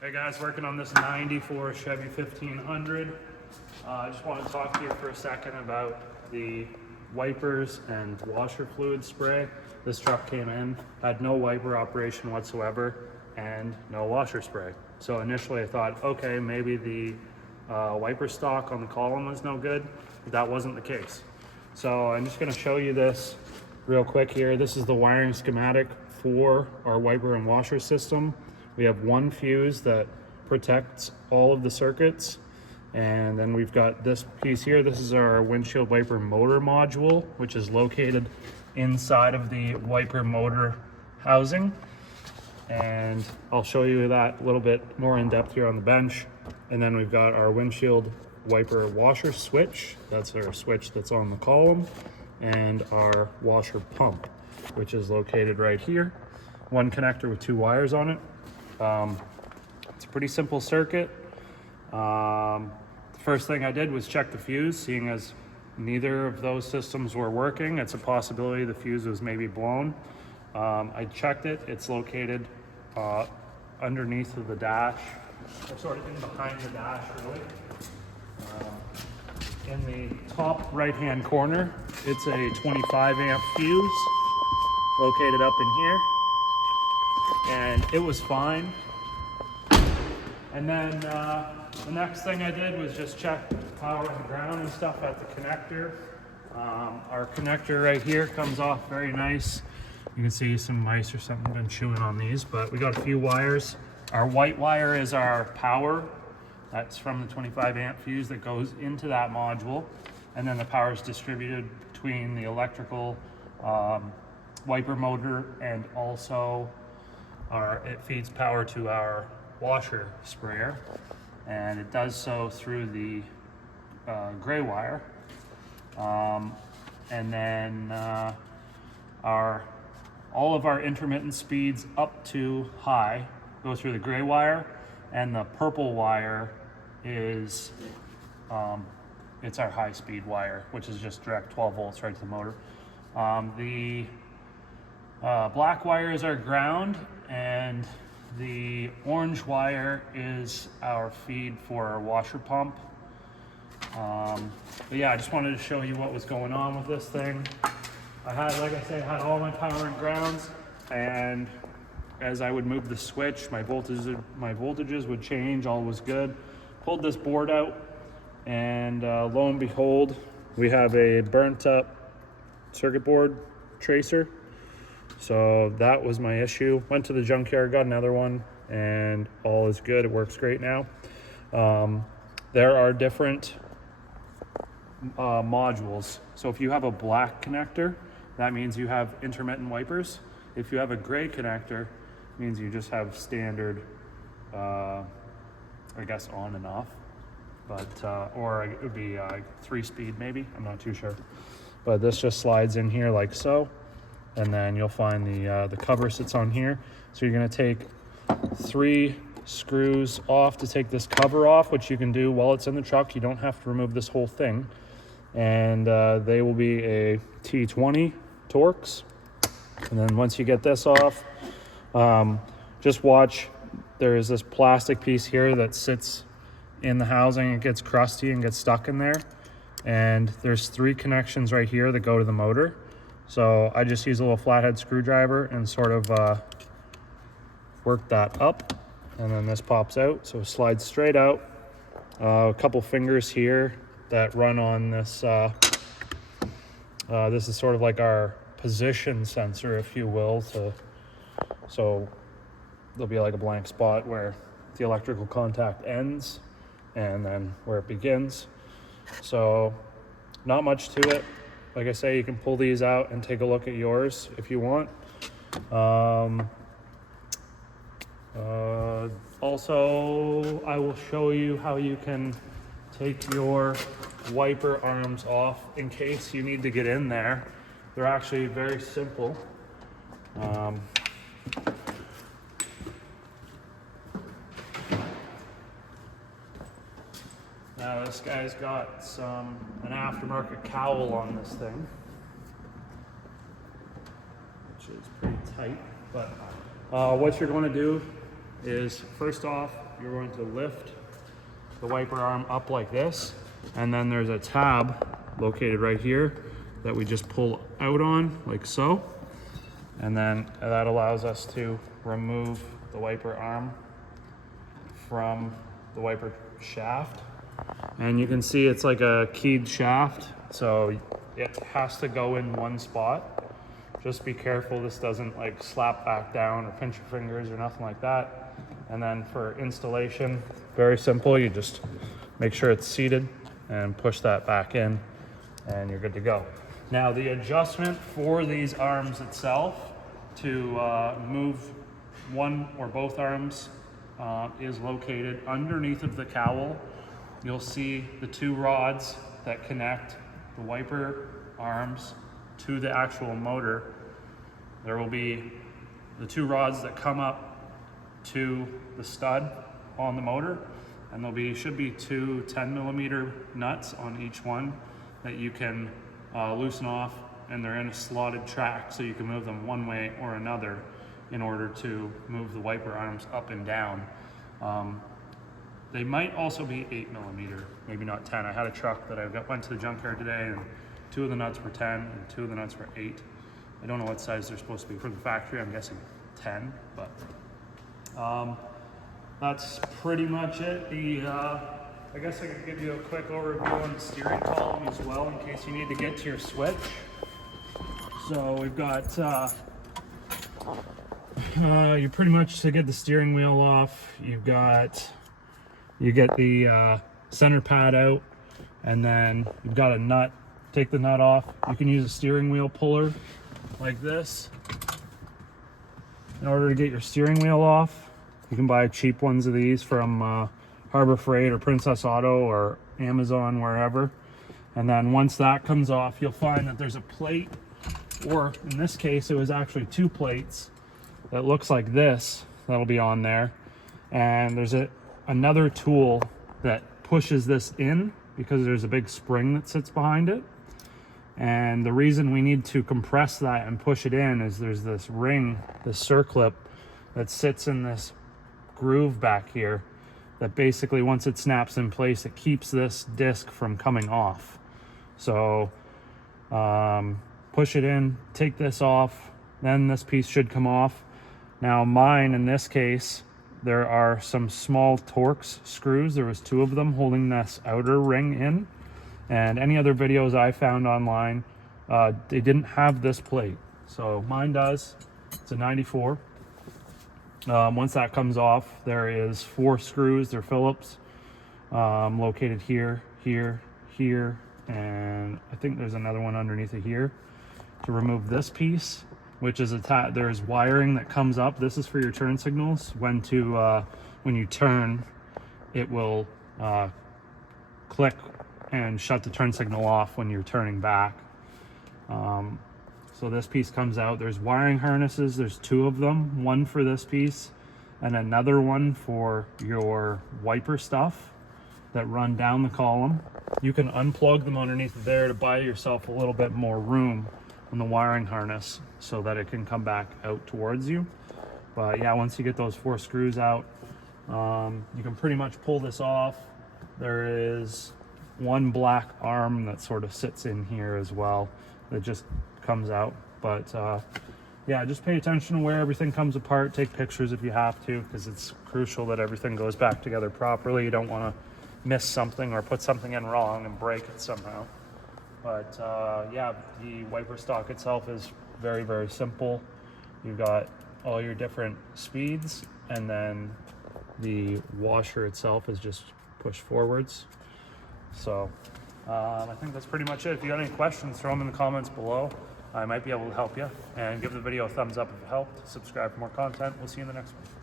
Hey guys, working on this 94 Chevy 1500. I just want to talk to you for a second about the wipers and washer fluid spray. This truck came in, had no wiper operation whatsoever and no washer spray. So initially I thought, okay, maybe the wiper stock on the column was no good, but that wasn't the case. So I'm just going to show you this real quick here. This is the wiring schematic for our wiper and washer system. We have one fuse that protects all of the circuits, and then we've got this piece here. This is our windshield wiper motor module, which is located inside of the wiper motor housing, and I'll show you that a little bit more in depth here on the bench. And then we've got our windshield wiper washer switch. That's our switch that's on the column, and our washer pump, which is located right here. One connector with two wires on it. It's a pretty simple circuit. The first thing I did was check the fuse, seeing as neither of those systems were working. It's a possibility the fuse was maybe blown. I checked it. It's located underneath of the dash, or sort of in behind the dash, really. In the top right-hand corner, it's a 25 amp fuse located up in here. And it was fine. And then the next thing I did was just check power and ground and stuff at the connector. Our connector right here comes off very nice. You can see some mice or something been chewing on these, but we got a few wires. Our white wire is our power. That's from the 25 amp fuse that goes into that module. And then the power is distributed between the electrical wiper motor, and also it feeds power to our washer sprayer, and it does so through the gray wire. And then all of our intermittent speeds up to high go through the gray wire, and the purple wire is it's our high speed wire, which is just direct 12 volts right to the motor. The black wire is our ground, and the orange wire is our feed for our washer pump. But yeah, I just wanted to show you what was going on with this thing. I had, like I said, I had all my power and grounds, and as I would move the switch, my voltages would change. All was good. Pulled this board out, and lo and behold, we have a burnt up circuit board tracer. So that was my issue. Went to the junkyard, got another one, and all is good. It works great now. There are different modules. So if you have a black connector, that means you have intermittent wipers. If you have a gray connector, it means you just have standard, I guess, on and off. But or it would be 3-speed maybe. I'm not too sure. But this just slides in here like so. And then you'll find the cover sits on here. So you're going to take 3 screws off to take this cover off, which you can do while it's in the truck. You don't have to remove this whole thing. And they will be a T20 Torx. And then once you get this off, just watch. There is this plastic piece here that sits in the housing. It gets crusty and gets stuck in there. And there's 3 connections right here that go to the motor. So I just use a little flathead screwdriver and sort of work that up, and then this pops out. So it slides straight out. A couple fingers here that run on this. This is sort of like our position sensor, if you will. So there'll be like a blank spot where the electrical contact ends, and then where it begins. So not much to it. Like I say, you can pull these out and take a look at yours if you want. Also, I will show you how you can take your wiper arms off in case you need to get in there. They're actually very simple. Now this guy's got an aftermarket cowl on this thing, which is pretty tight. But what you're going to do is, first off, you're going to lift the wiper arm up like this, and then there's a tab located right here that we just pull out on like so, and then that allows us to remove the wiper arm from the wiper shaft. And you can see it's like a keyed shaft, so it has to go in one spot. Just be careful this doesn't like slap back down or pinch your fingers or nothing like that. And then for installation, very simple, you just make sure it's seated and push that back in and you're good to go. Now the adjustment for these arms itself to move one or both arms is located underneath of the cowl. You'll see the two rods that connect the wiper arms to the actual motor. There will be the two rods that come up to the stud on the motor, and should be two 10mm nuts on each one that you can loosen off, and they're in a slotted track so you can move them one way or another in order to move the wiper arms up and down. They might also be 8mm, maybe not 10. I had a truck that I went to the junkyard today, and 2 of the nuts were 10 and 2 of the nuts were 8. I don't know what size they're supposed to be for the factory. I'm guessing 10, but that's pretty much it. I guess I could give you a quick overview on the steering column as well in case you need to get to your switch. So we've got, you pretty much, to get the steering wheel off, you get the center pad out, and then you've got a nut. Take the nut off. You can use a steering wheel puller like this in order to get your steering wheel off. You can buy cheap ones of these from Harbor Freight or Princess Auto or Amazon, wherever. And then once that comes off, you'll find that there's a plate, or in this case it was actually 2 plates that looks like this that'll be on there. And there's another tool that pushes this in because there's a big spring that sits behind it. And the reason we need to compress that and push it in is there's this ring, this circlip that sits in this groove back here that basically, once it snaps in place, it keeps this disc from coming off. So push it in, take this off, then this piece should come off. Now mine, in this case, there are some small Torx screws. There was 2 of them holding this outer ring in. And any other videos I found online, they didn't have this plate. So mine does. It's a 94. Once that comes off, there is 4 screws. They're Phillips, located here, here, here, and I think there's another one underneath it here to remove this piece, which is there's wiring that comes up. This is for your turn signals. When you turn, it will click and shut the turn signal off when you're turning back. So this piece comes out. There's wiring harnesses. There's 2 of them, one for this piece and another one for your wiper stuff that run down the column. You can unplug them underneath there to buy yourself a little bit more room on the wiring harness so that it can come back out towards you. But yeah, once you get those 4 screws out, you can pretty much pull this off. There is one black arm that sort of sits in here as well that just comes out. But yeah, just pay attention to where everything comes apart. Take pictures if you have to, because it's crucial that everything goes back together properly. You don't want to miss something or put something in wrong and break it somehow. But yeah, the wiper stock itself is very, very simple. You've got all your different speeds, and then the washer itself is just pushed forwards. So I think that's pretty much it. If you got any questions, throw them in the comments below. I might be able to help you. And give the video a thumbs up if it helped. Subscribe for more content. We'll see you in the next one.